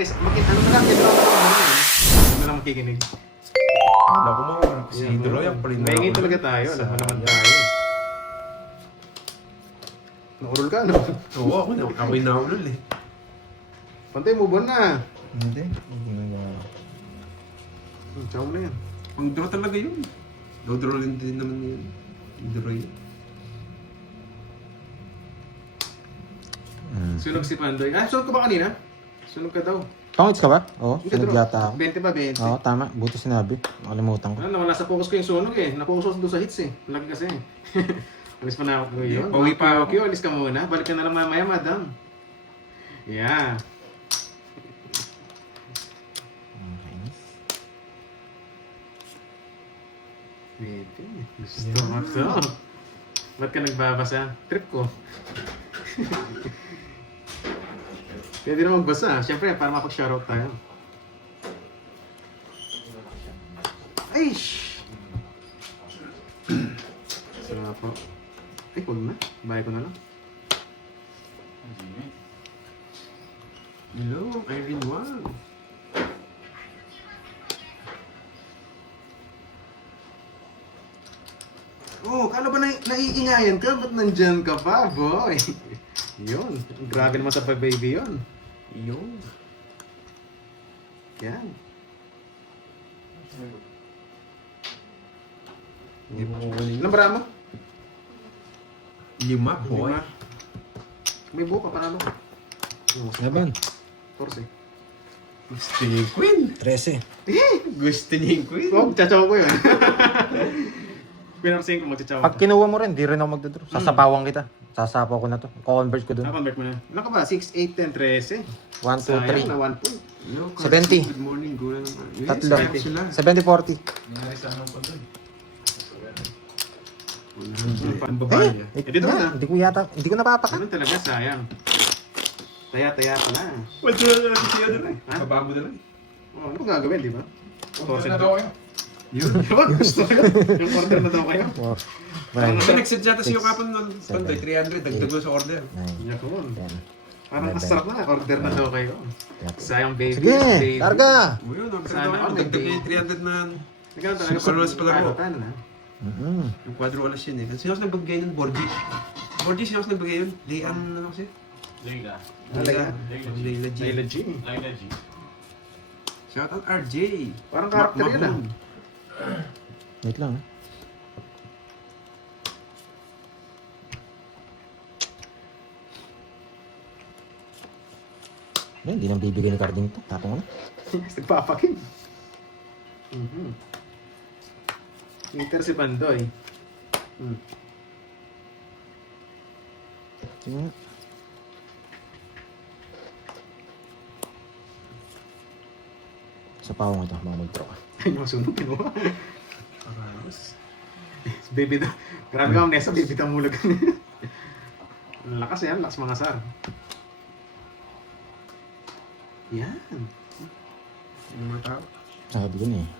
Ano na lang, ito lang ano na lang makikinig. Wala ko mga si Droy ang palin na Maingay talaga tayo, alam mo naman tayo. Naurol ka, no? Oo, ako yung naulol eh. Pantay, move on na. Hindi na. Chow na yan. Pang draw talaga yun. Draw din naman yun. Yung Droy. Sunog si Pandoy. Ah, sunog ka ba kanina? Sunog ka daw. Pangits ka ba? Oo, Hindi, pinaglata ako. 20 ba, 20? Oo, tama. Buti sinabi. Nakalimutan ko. Ano, nawala sa focus ko yung sunog eh. Napokus doon sa hits eh. Lag kasi. Alis pa na ako yun. Pauwi pa ako. Okay, alis ka muna. Balik ka na lang mamaya, madam. Yeah. Pwede. Gusto mo to. Ba't ka nagbabasa? Trip ko. Pwede na magbasa. Siyempre, para mapag-shoutout tayo. Ay! Sarap po. Ay, huwag na. Bahay ko na lang. Hello, Irene Wang. Oh, kala ba naiingayan ka? Ba't nandyan ka pa, boy? Yun. Grabe naman sa baby yun. Yun. Yan. Hindi pa ako galing. Ilang bara mo? 5, boy. Lima. May buka, panalo. Laban. 14. Gusto niya yung Queen. 13. Gusto niya yung Queen. Oh, chachaw ko yun. Pinarsin ko, magchachaw Pag kinuha mo rin, di rin ako magdodraw. Sasapawan kita. Sasapaw ko na to. Ko-convert ko dun. Na-convert mo na. Ilan ka ba? 6, 8, 10, 13. 1, 2, Sayang na 1 point. Hello, 70. Good morning, gula naman. Yes, Tatlo. sayang sila. 70-40. Ang babae niya. Dito na. Hindi ko napapakan. Ganun talaga, sayang. Taya-taya pa na. Wala na natin siya doon eh. Ha? Babago na lang. Oh, ano ba gagawin, di ba? Order na daw kayo. Yun. Diba? Gusto ko. Yung order na daw kayo. Oh, Kasi nag-set yata siya kapon nun. Pantoy, 300. Dagdag mo sa order. 9, Yakon. 10. Parang masarap na. Order na daw kayo. Sayang baby. Sige, baby. larga! O yun, Sana ang all, dagdag may niya yung 300 na Ikaw talaga Super Ross pala ko. Ano na? yung quadro alas yun eh. Sino kasi nagbagay nun? Borgie. Borgie, sino kasi nagbagay yun? Leanne, ano kasi? Leila. Leila. Leila G. Leila G. Leila G. Shout out RJ. Parang character yun ah. Wait lang. Hindi nang bibigay ni Carding to. Tapong na. Nagpapakin. Inter si Pandoy. Sige nga. Sa pawang ito, mga mag-draw ka. Ay, masunog kinuha. Arayos. Baby daw. Grabe ka, Nessa, baby tamulag. Ang lakas yan, lakas mga sar. Yan. Yung mga tao. Sabi ko na eh.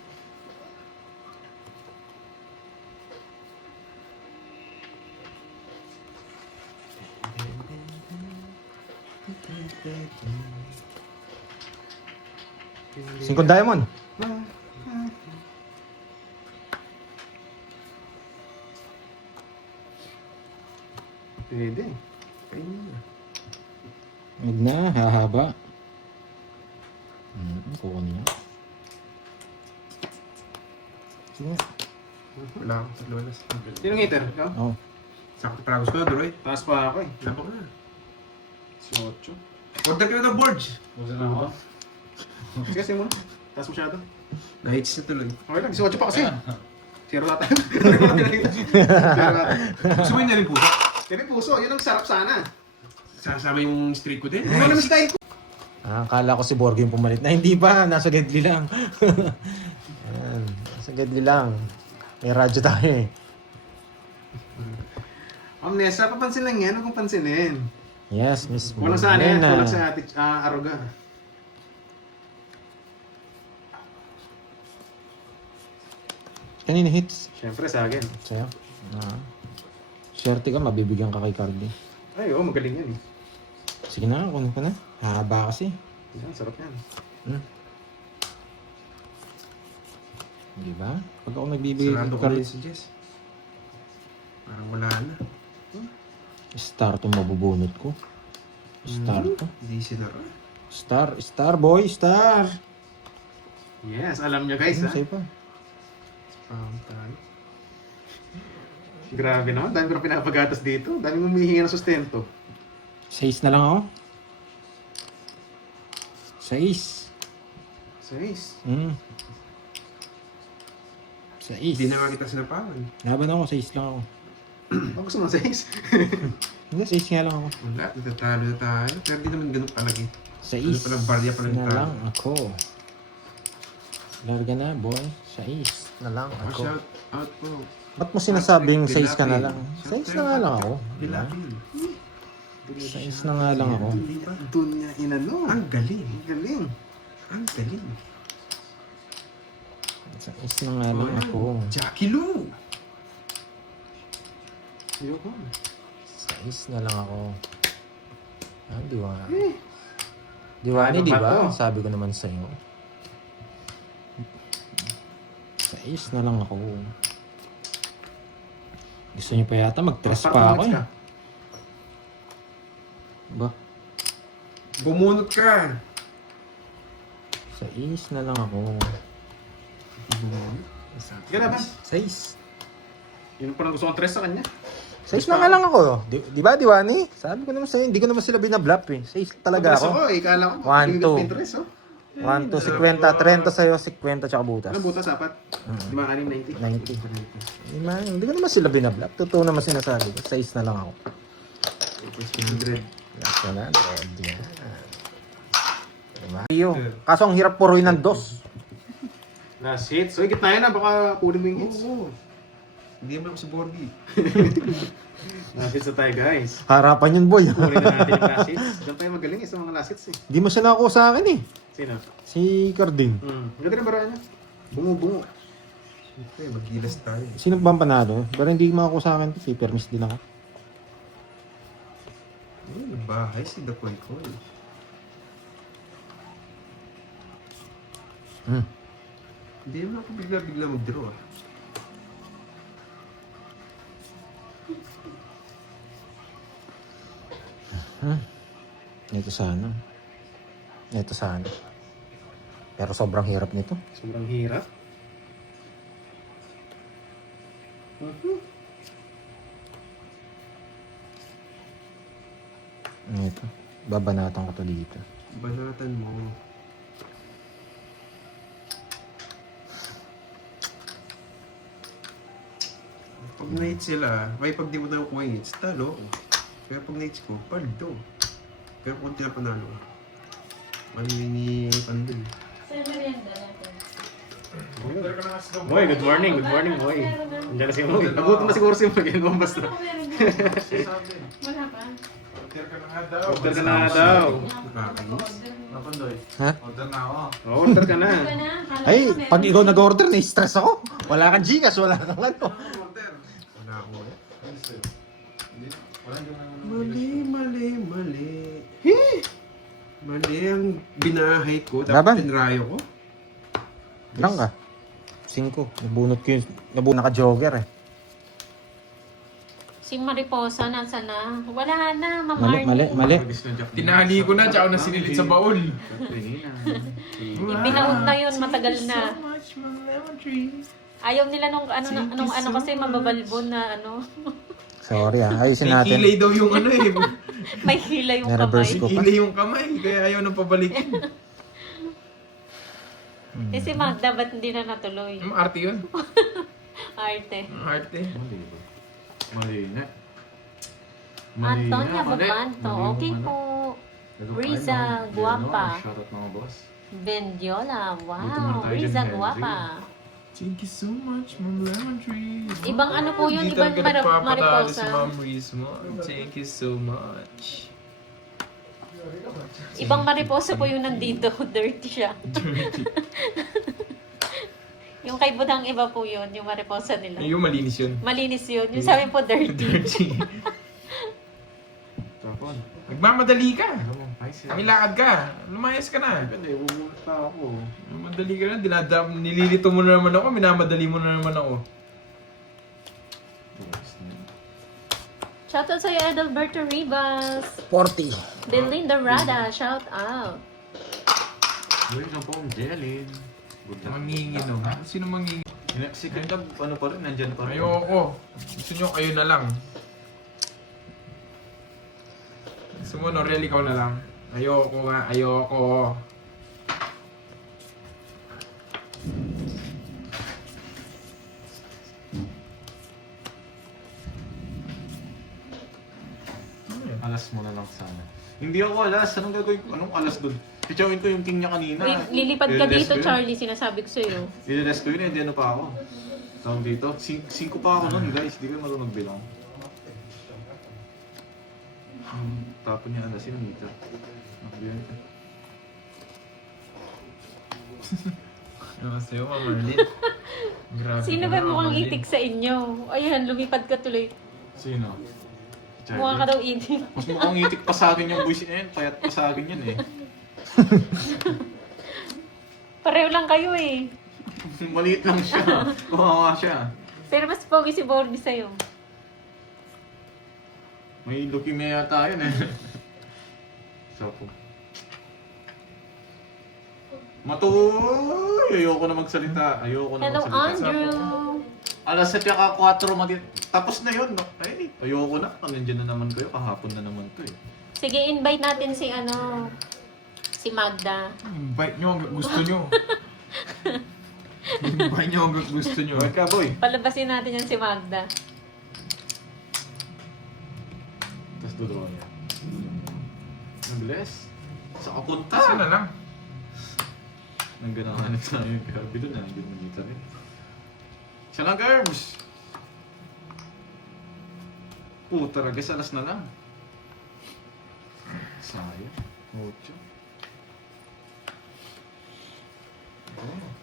Singkong diamond. Pwede. Huwag na, hahaba. Kuha niya. Sige nga. Wala akong sa luwalas. Sinong hater? Ikaw? Oo. Sakto tragos ko na, Droy. Taas pa ako eh. Laban ka na. Si Ocho. Order ka na ng boards. Order na ako. Sige, sige muna. Taas masyado. Na-hits na tuloy. Okay lang, si Ocho pa kasi. Zero na tayo. Zero na. Gusto mo yun na rin puso? Kasi puso, yun ang sarap sana. Sasama yung streak ko din. Ano naman style ko? Akala ko si Borgo yung pumalit. Na hindi ba? Nasa deadly lang. Ayan. Nasa deadly lang. May radyo tayo eh. Nessa, papansin lang yan. Huwag kong pansinin. Yes, Miss. Walang sa ano yan. Morena. Walang sa ate, Aruga. Kanina hits. Siyempre sa akin. Sa'yo. Swerte ka, mabibigyan ka kay Cardi. Ay, oo, magaling yan eh. Sige na, kunin ko na. Haba kasi. Yan, sarap yan. Di ba? Pag ako nagbibigay Sarado ng ko na card, yun si Jess. Parang wala na. star to mabubunot ko. Star to. Hindi sinara. Star boy, star. Yes, alam nyo guys, ha? Sa'yo pa. Spam tayo. Grabe naman, dami ko na pinapagatas dito. Dami mong humihingi ng sustento. 6 na lang ako. 6. 6. Hindi 6. na nga kita sinapawan. Laban ako, 6 lang ako. Ang gusto mo 6? Hindi, 6 nga lang ako. Wala, natatalo na tayo. Pero di naman ganun palagi. 6 Ano pala, barya pala na yung lang ako. Larga na, boy. 6 na lang Oh, ako. shout out po. Ba't mo sinasabing 6 ka na lang? Shout 6 na nga lang ako. Bilapil. 6 na nga lang ako. Di ba? Doon niya inano. Ang galing. Ang galing. Ang galing. 6 na nga lang ako. Jackie Lou. Ayoko. 6 na lang ako. Ah, Diwani. Eh. Diwani, Ano di ba ba? to? Sabi ko naman sa'yo. 6 na lang ako. Gusto niyo pa yata mag-stress pa ako eh. Ba? Bumunot ka. 6 na lang ako. Sige na ba? 6. Yun parang gusto kong tres sa kanya. 6 na nga lang ako. Di ba, Diwani? Sabi ko naman sa'yo, hindi ko naman sila binablap eh. 6 talaga Tres ako. ako, kala ko. 1, 2. Pinterest, oh. 1, 2, 50, 30 sa'yo, 50 tsaka butas. Ano butas apat? 5, 6, 90. 90. Hindi ko naman sila binablap. Totoo naman sinasabi ko. 6 na lang ako. 100. Last na lang. Red yan. Diba? Iyo. Kaso ang hirap puruin ng dos. Last hit. So, gitna yan na. Baka kunin mo yung hits. Oo. Hindi mo lang si Borgie. Last hits na tayo, guys. Harapan yun, boy. Kunin na natin yung last hits. Diyan tayo magaling sa mga last hits eh. Di mo siya nakuha sa akin eh. Sino? Si Carding. Ang ganda rin bara niya. Bungo-bungo. Siyempre, magilas tayo. Sino ba ang panalo? Pero hindi makuha sa akin. Si Permis din ako. Ayun, bahay si Dakoy Koy. Hindi naman ako bigla-bigla mag-draw ah. Ito sana. Ito sana. Pero sobrang hirap nito. Sobrang hirap. Ito. Babanatan ko to dito. Banatan mo. Pag nights sila, may pag di mo na kuha yung hits, talo. Pero pag nights ko, paldo. Pero kung tila panalo, manini pandun. Sa'yo merienda natin. Boy, good morning. Good morning, boy. Andiyan na si Moy. Nagutom na siguro si Moy. Kaya gumbas na. Ano ko meron dyan? Wala pa. Order ka na daw. Nakakainis. Ha? Order ka na. Iba na. Kala Ay, ko meron pag ikaw dyan. nag-order, na-stress ako. Wala kang Gcash, wala kang ano. Wala ako eh. Mali. Mali ang binahay ko, Laban. tapos pinrayo ko. Ilang ka? 5. Nabunot ko yun. Nabunot naka-jogger eh. Si Mariposa, nasa na? Wala na, Mama Mali. Tinali ko na, tsaka nasinilid sa baul. Ibinaon na yun, matagal na. Ayaw nila nung ano kasi mababalbon na ano. Sorry ah. Ayusin May natin. kilay daw yung ano eh. May hila yung Na-reverse kamay. ko. May kilay yung kamay, kaya ayaw nang pabalikin. Eh si Magda, ba't hindi na natuloy? Ang arte yun. Arte. Ang arte. Mali na. Antonia Babanto, okay po. Riza Guapa. Shoutout mga boss. Bendiola, Dito wow. muna tayo Riza dyan, Guapa. Thank you so much, Ma'am Lemon Tree. Ibang ano po yun, Hindi ibang talaga nagpapatalo si Mariposa. Ma'am Riz mo. Thank you so much. Ibang Mariposa po yung nandito. Dirty siya. Yung kay Budang iba po yun, yung Mariposa nila. Yung malinis yun. Malinis yun. Yung sabi po dirty. Dirty. Tapon. Nagmamadali ka. May lakad ka. Lumayas ka na. Hindi, bubulot pa ako. Madali ka na. Nililito mo na naman ako. Minamadali mo na naman ako. Shoutout sa'yo, Adalberto Ribas. 40. Belinda Rada, shout out. Uy, isang po, Jelly. Good luck. Mangingi no. Sino mangingi? Si Kendab, ano pa rin, nandyan pa rin. Ayoko. Gusto nyo kayo na lang. Gusto mo, Noriel, ikaw na lang. Ayoko nga, ayoko. Alas mo na lang sana. Hindi ako alas. Anong gagawin ko? Anong alas doon? Pichawin ko yung king niya kanina. Lilipad ka Ililess dito, ko yun. Charlie, sinasabi ko sa'yo. Ililess ko yun, hindi ano pa ako. Tawag dito. 5 pa ako nun, guys. Di kayo marunong bilang. Tapon niya alas yun dito. Nakbiyan ka. Ano sa'yo, Ma'am Marlene? Grabe Sino ka ba na, mukhang Ma'am Marlene. itik sa inyo? Ayan, lumipad ka tuloy. Sino? Si Mukha ka Charlie. daw itik. Mas mukhang itik pa sa akin yung buwis niya yun. Payat pa sa akin yun eh. Pareho lang kayo eh. Maliit lang siya. Kumawa siya. Pero mas pogi si Borby sa'yo. May leukemia yata yun eh. Sapo. Matuloy! Ayoko na magsalita. Ayoko na Hello, magsalita. Andrew. Alas 7 ka 4 tapos na yun. No? Ay, ayoko na. Nandiyan na naman kayo. Kahapon na naman to eh. Sige, invite natin si si Magda. Invite nyo hanggang gusto nyo. Invite nyo hanggang gusto nyo. Wait ka boy. Palabasin natin yan si Magda. Tapos dodraw niya. Ang bilis. Sa kapunta. Kasi na lang. Nang ganahanap sa akin yung Kirby doon. Nandiyan mo dito rin. Siya lang, Gerbs! Puta, ragas alas na lang. Sayang. Mucho.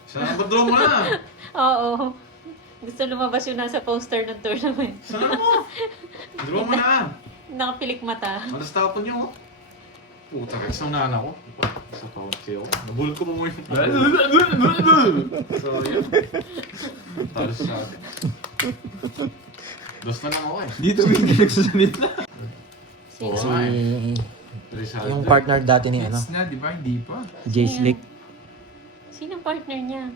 Siya lang, draw mo na! Oo. Gusto lumabas yun nasa poster ng tournament. Sana mo! Draw mo na! Nakapilik mata. Alas tapon niyo, oh. Puta, ragas ng nana ko. Sa kaunti ako. Nabulot ko pa mo yung... So, yun. Talos sa akin. Dos na lang ako eh. Dito hindi nagsasalita. Sino? Oo. Si... Rizal. Yung partner dati ni ano, Hits na, di ba? Hindi pa. Jay Slick. Sinong partner niya?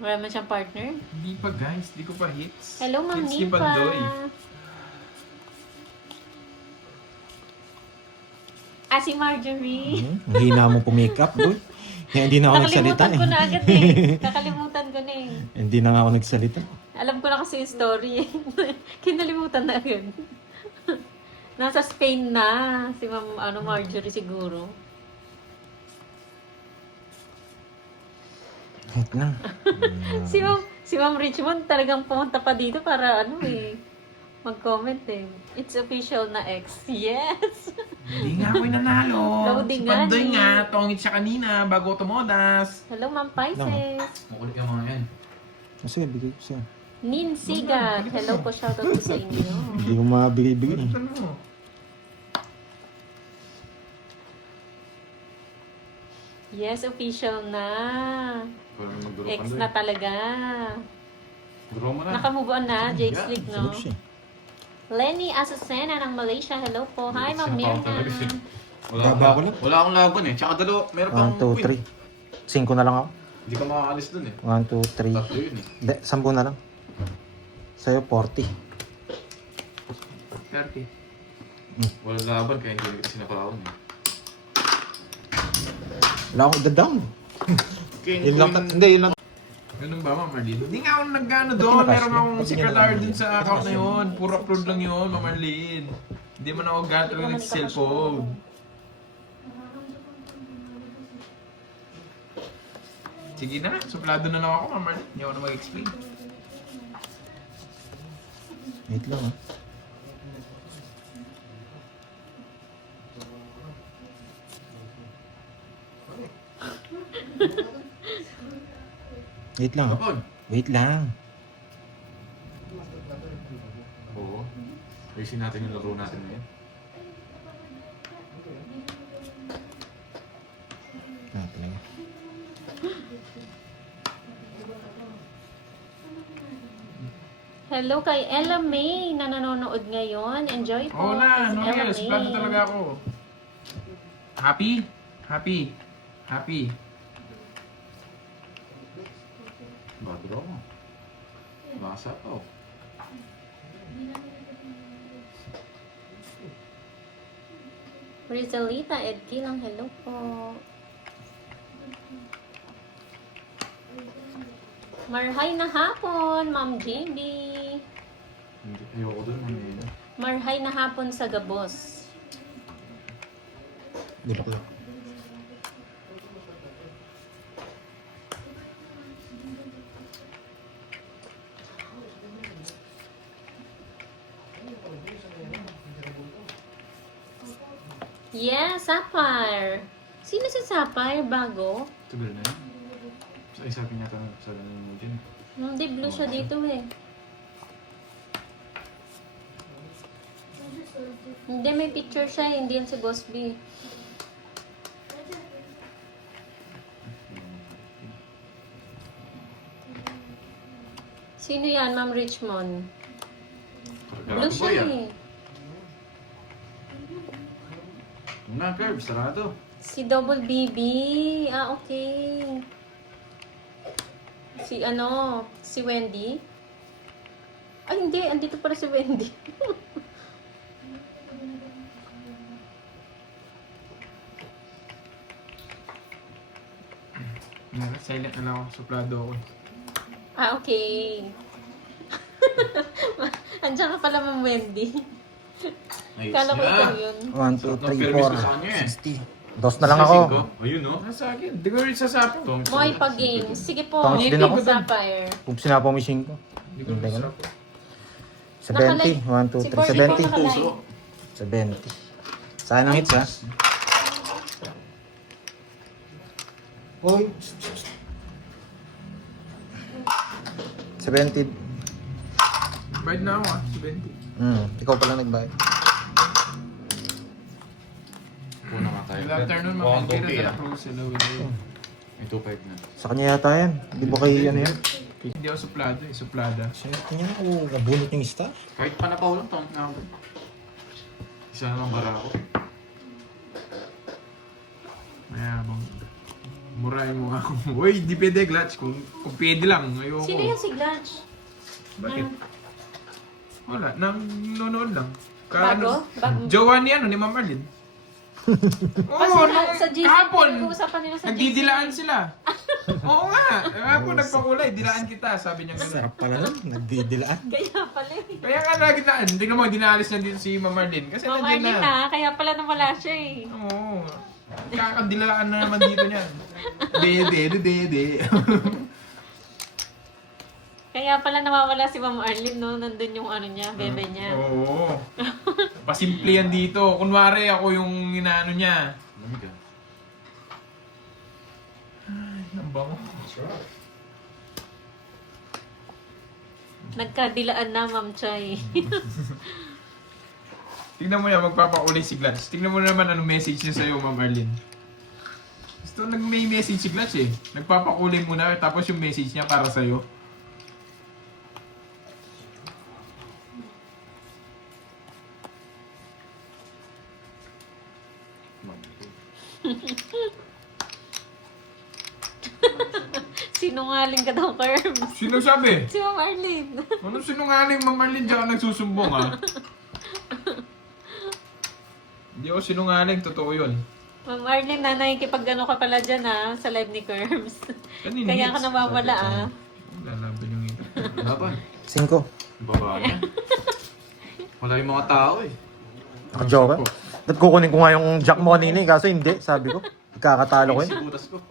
Wala man siyang partner? Hindi pa guys, hindi ko pa hits. Hello, Ma'am Hits ni Nipa. Pandoy. Si Marjorie. Ang hina mo pumake-up, boy. Kaya hindi na ako nagsalita Nakalimutan ko na eh. agad eh. Kakalimutan ko na eh. Hindi na nga ako nagsalita. Alam ko na kasi yung story eh. Kinalimutan na agad. Nasa Spain na. Si Ma'am Marjorie siguro. Wait lang. Si Ma'am Richmond talagang pumunta pa dito para mag-comment eh. It's official na ex. Yes! Hindi nga ako nanalo. Loading Si Pandoy nga nga, eh. tongit siya kanina bago tumodas. Hello, Ma'am Pisces. Makulit yung mga yan. Sige, bigay ko sa'yo. Nin Sigat. Hello po, shoutout po sa inyo. Hindi ko mabigay-bigay. Ano mo? Yes, official na. Para mag-draw Ex pa na talaga. Draw mo na. Nakamove on na, Jake Yeah, Slick, Salog no? siya. Lenny Azucena ng Malaysia. Hello po. Hi, Ma'am Sinapaw Mirna. talaga siya. Wala Baba akong- ko lang. Wala akong laban eh. Tsaka meron pang 1, 2, 3. 5 na lang ako. Hindi ka makakalis dun eh. 1, 2, 3. Tatlo yun eh. Hindi, 10 na lang. Sa'yo, 40. 30. Wala laban kaya hindi kita sinapawan eh. Wala akong down. King, Yun lang. queen. Hindi, yun lang. Ganun ba, Ma'am Marlene? Hindi nga ako nag-ano doon. Ba't Meron tinakas akong niya? Ba't secretary niya dun sa account na yun. Puro upload lang yun, Ma'am Marlene. Hindi man ako gano'n talaga nag-cellphone. Sige na, suplado na lang ako, Ma'am Marlene. Hindi ako na mag-explain. Wait lang ah. Wait lang ah. Kapag? Wait lang. Oo. Ayusin natin yung laro natin ngayon. Hello kay Ella May na nanonood ngayon. Enjoy po. Oo na, Miss no Ella yes. May. Plano talaga ako. Happy? Happy. Happy. Badro mo. Basa pa oh. Rizalita Edkilang, hello po. Marhay na hapon, Ma'am JB. Hindi, ayoko dun. Marhay na hapon sa Gabos. Bulok-lok. Yes, Sapphire. Sino si Sapphire? Bago? Tagal na yun. Ay, sabi niya tanong sa din. Hindi, blue siya dito eh. Hindi, may picture siya. Hindi yan si Boss B. Sino yan, Ma'am Richmond? Blue siya eh. Una, curve, sarado. Si Double BB. Ah, okay. Si si Wendy. Ay, hindi. Andito pala si Wendy. Silent na lang ako. Suplado ako. Ah, okay. Andiyan ka pala, Ma'am Wendy. Nice. Kala ko ikaw yun. 1, 2, 3, 4, sa kanya eh. 60. Dos na lang ako. Ayun no. Ano sa akin? Di ko rin sasapin. Moy pag-game. Sige po. Thanks din ako. Sapphire. Kung sinapo mo yung 5. Di ko rin Hintay ko na. sasapin. 70. 1, 2, Si 3, Bordy 70. po nakalay. 70. Saan ang hits ha? Hoy. 70. Bayad na ako 70. Ikaw pala nagbayad. Una nga tayo. Good afternoon, Mukhang mga Kira okay, de la ah. Cruz. Hello, hello. May 2.5 na. Sa kanya yata yan. Di ba kayo ano yan? Hindi ako suplado eh. Suplada. Swerte niya ako. Nabunot yung star. Kahit panapaw lang to. Isa na lang bara ako. Mayabang. Murahin mo ako. Uy, di pwede, Glutch. Kung pwede lang. Ayoko. Sino yan si Glutch? Bakit? Wala. Nanonood lang. Bago? Bago? Jowa ni ni Ma'am Arlene. Ah, Oo, sa GC. hapon. Pinag-uusapan nila sa GC. Nagdidilaan sila. Oo nga. Hapon nagpakulay. Dilaan kita. Sabi niya gano'n. Sarap pala nun. Nagdidilaan. Kaya pala eh. Kaya nga nagitaan. Tingnan mo, dinaalis na dito si Ma'am Arlene. Kasi Ma'am nandiyan Arlene na. na. Kaya pala nawala siya eh. Oo. Kakadilaan na naman dito niyan. De. Kaya pala nawawala si Ma'am Arlene, no? Nandun yung ano niya, bebe niya. Oo. Pasimple yan dito. Kunwari ako yung inaano niya. Lamig ah. Ang bango. Nagkadilaan na, Ma'am Chay. Tingnan mo yan, magpapakulay si Glutch. Tingnan mo naman anong message niya sa'yo, Ma'am Arlene. Gusto may message si Glutch eh. Nagpapakulay muna, tapos yung message niya para sa'yo. Sinungaling ka daw, Curbs. Sino sabi? Si Ma'am Arlene. Anong sinungaling, Ma'am Arlene? Diyan ka nagsusumbong ha? Hindi ako sinungaling, totoo yun. Ma'am Arlene, nakikipag-ano ka pala dyan ha, sa live ni Curbs. Kanina Kaya hits. ka nawawala ah. Lalaban yung ito. Laban. 5. Baba niya. Wala yung mga tao eh. Naka-joker. Kukunin ko nga yung jack mo kanina eh. Kaso hindi. Sabi ko. Ikakatalo ko yun. Si butas ko.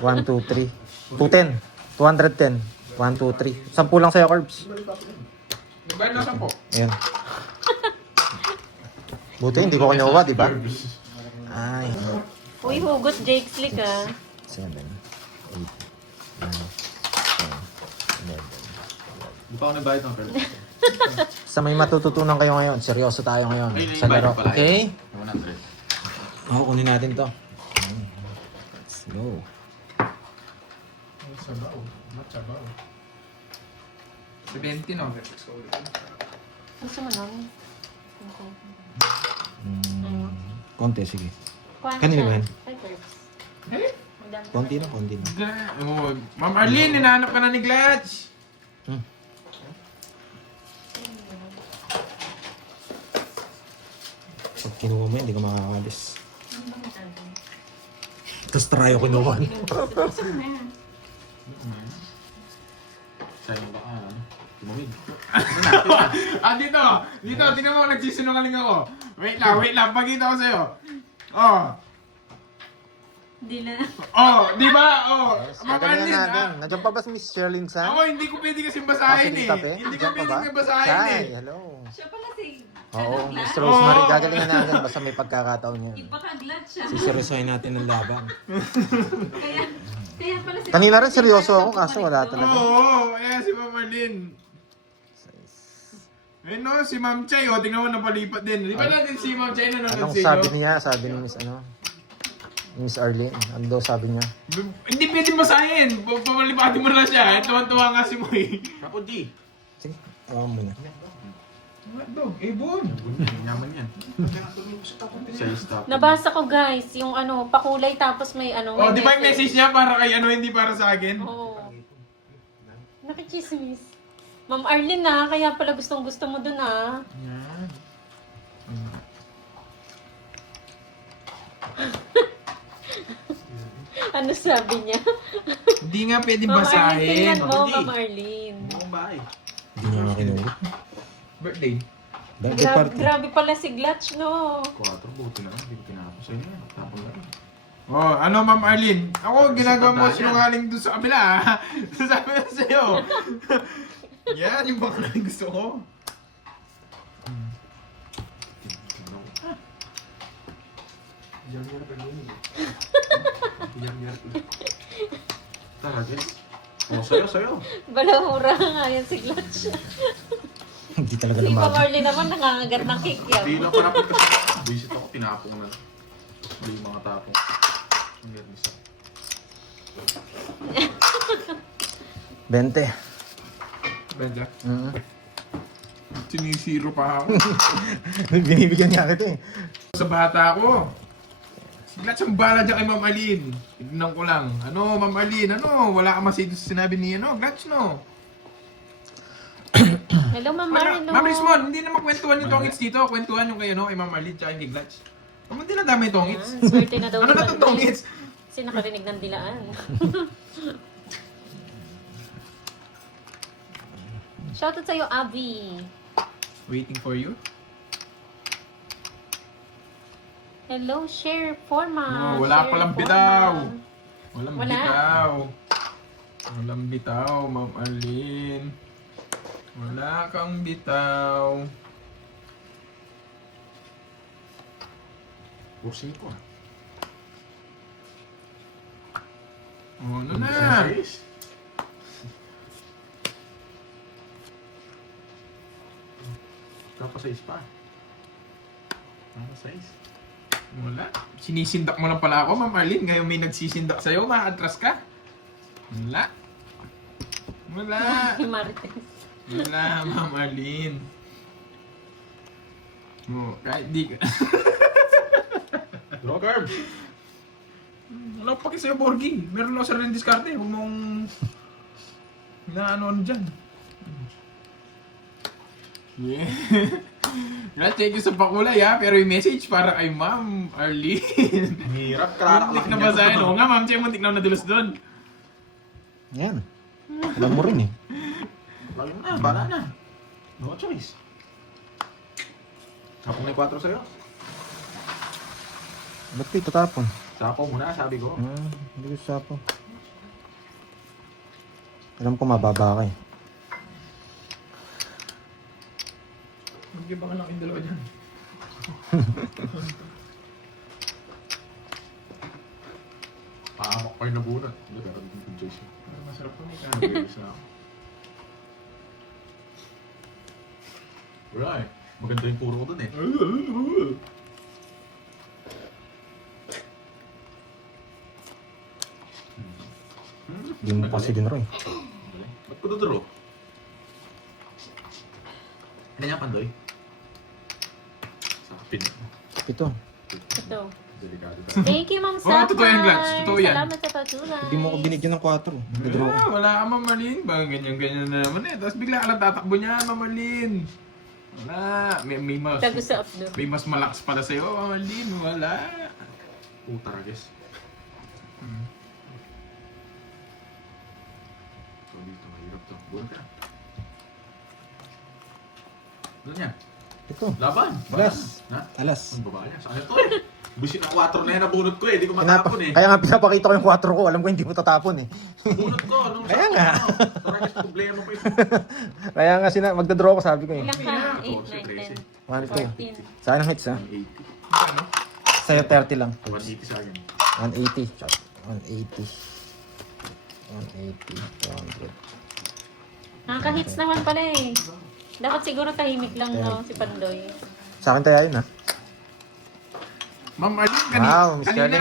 1, 2, 3. 210. 210. 1, 2, 3. 10 lang sa'yo, Curbs. Nagbayad na 10. Ayan. Buti, hindi ko kinuha, di ba? Ay. Uy, hugot Jake Slick ah. 7, 8, 9, 10, 11. Di pa ako nagbayad ng curve. Sa may matututunan kayo ngayon. Seryoso tayo ngayon. Ayun na Sa yung bayad laro. pala. Okay? 100. Oo, kunin natin to. Okay. Let's go. Sabaw. Matsabaw. 70, no? Gusto mo nun? Okay. Konti, sige. Kuhaan Kanino siya. ba yan? Ay, Curbs. Eh? Ang dami Konti naman. na, konti na. Oh, Ma'am Arlene, hinahanap ka na ni Glatch. Pag kinuha mo yan, hindi ka makakalis. Tapos try ako kinuha. Gusto mo na yan. Sa'yo baka, ano? Tumawid. Dito! Dito, tingnan mo, nagsisinungaling ako. Wait lang, pagkita ko sa'yo. Oh, Hindi na. di ba? Ma'am Arlene, Nandiyan pa ba si Miss Sherlyn San? ako hindi ko pwede kasi basahin eh. Hindi ko pwede basahin eh. Hello. Siya pala si... Oo, Glad? Miss Rosemary, gagalingan natin basta may pagkakataon niya. Iba ka glad siya. Siseryosohin natin ang laban. Kaya pala si... Kanina rin seryoso ako, kaso wala talaga. Oo, si Ma'am Arlene. Eh no, si Ma'am Chay, tingnan mo napalipat din. Di ba natin si Ma'am Chay nanonood Anong sa sabi inyo? niya? Sabi ni Miss Arlene. Ano daw sabi niya? Hindi pwede basahin. Pamalipatin mo na siya. Tuwan-tuwa nga si Moy. Ako, G. Sige, awan mo na. Hotdog, ibon. Yaman yan. Sa'yo stop. Nabasa ko guys, yung ano, pakulay tapos may ano. Oh, may di ba yung message niya para kay ano, hindi para sa akin? Oo. Nakichismis. Ma'am Arlene na, kaya pala gustong gusto mo dun ah. Yan. Ano sabi niya? Hindi nga pwede Ma'am Arlene, basahin. tingnan mo, Hindi. Ma'am Arlene. Buong bahay. Hindi niya makinulit. Birthday. Birthday party. Grabe pala si Glatch, no? 4, buti na lang. Hindi ko tinapos sa'yo na yan. Tapon na rin. Oh, ano Ma'am Arlene? Ako ginagawa mo Kasi sinungaling doon sa kabila. Ha? Sabi ko sa'yo. Yan, yung baka na gusto ko. Tara, Jess. Oh, sa'yo. Balahura nga yan si Glatch. Hindi talaga Si Ma'am lumaban. Arlene naman nangangagat ng cake Hindi yan. na parapin kasi. Visit ako, tinapong na. Mali yung mga tapong. Ang meron isa. 20. Benda. Mm-hmm. Sinisiro pa ako. Binibigyan niya kita eh. Sa bata ko. Si Glatch ang bala dyan kay Ma'am Arlene. Tignan ko lang. Ano, Ma'am Arlene, ano? Wala ka masid sa sinabi ni, ano, Glatch, no? Hello, Ma'am Marino. Ma'am Rismon, hindi na magkwentuhan yung tongits dito. Kwentuhan yung kay, ano, kay Ma'am Arlene tsaka kay Glatch. Huwag mo dinadama yung tongits. Swerte na daw Ano ni na itong Mandy. tongits? Kasi nakarinig ng dilaan. Shoutout sa'yo, Abby. Waiting for you? Hello, share forma. Oh, wala Share palang forma. bitaw. Walang Wala. bitaw. Walang bitaw, Ma'am Arlene. Wala kang bitaw. Pursing ko ah. Oh, ano na? Kapasais pa. Kapasais. Wala. Sinisindak mo lang pala ako, Ma'am Arlene. Ngayon may nagsisindak sa'yo, ma-atras ka? Wala. Wala. Marites. Wala, Ma'am Arlene. Oh, kahit di ka. Draw carbs. Wala ko paki sa'yo, Borgie. Meron ako sa rin diskarte. Huwag mong... na ano dyan. Yeah. Thank you sa pakulay ha. Pero yung message para kay Ma'am Arlene. Hirap, karara Muntik na basahin. Oo nga, Ma'am Che, muntik na nadulas doon. Ayan. Alam mo rin eh. Lalo na, bala na. No choice. Sapong may 4 sa'yo. Ba't kayo tatapon? Sapo muna, sabi ko. Hindi ko sapo. Alam ko mababa ka eh. Mag-iba ka lang yung dalawa dyan. Paamak kayo na bunot. Hindi, pero hindi ko choice. Pero masarap po ni Nag-iis na ako. Wala eh. Maganda yung puro ko dun eh. Hindi mo kasi dinro eh. Ba't ko duduro? Ganyan pandoy. Sa pin. Ito. Ito. Delikado ka. Thank you, Ma'am Oo, Sapay. totoo yan, Glad. Totoo yan. Salamat sa patuloy. Hindi mo ko binigyan ng 4. Nagdraw ko. Wala ka, Ma'am Marlene. Ba, ganyan-ganyan na naman eh. Tapos bigla ka lang tatakbo niya, Ma'am Marlene. Wala. May mas malakas pala sa'yo, Ma'am Marlene. Wala. Puta guys. So dito, mahirap to. Buwan ka. Ano niya? Ito. Laban. Alas. Na? Alas. Ang babae niya. Saan ito eh? Busin na 4 na yan nabunot ko eh. Di ko matapon eh. Kaya nga pinapakita ko yung 4 ko. Alam ko hindi mo tatapon eh. Bunot ko. Nung Kaya nga. Parang problema ko yun. Kaya nga magda-draw ko sabi ko eh. Ilang ka? 8, 9, 10. 1, 2. Saan ang hits ha? 180. Sa'yo 30 lang. 180 sa akin. 180. 180. 180. 200. Nakaka-hits naman pala eh. Dapat siguro tahimik lang no, si Pandoy. Sa akin tayo yun ha. Ma'am Marlene, Wow, Miss kanina, Marlene.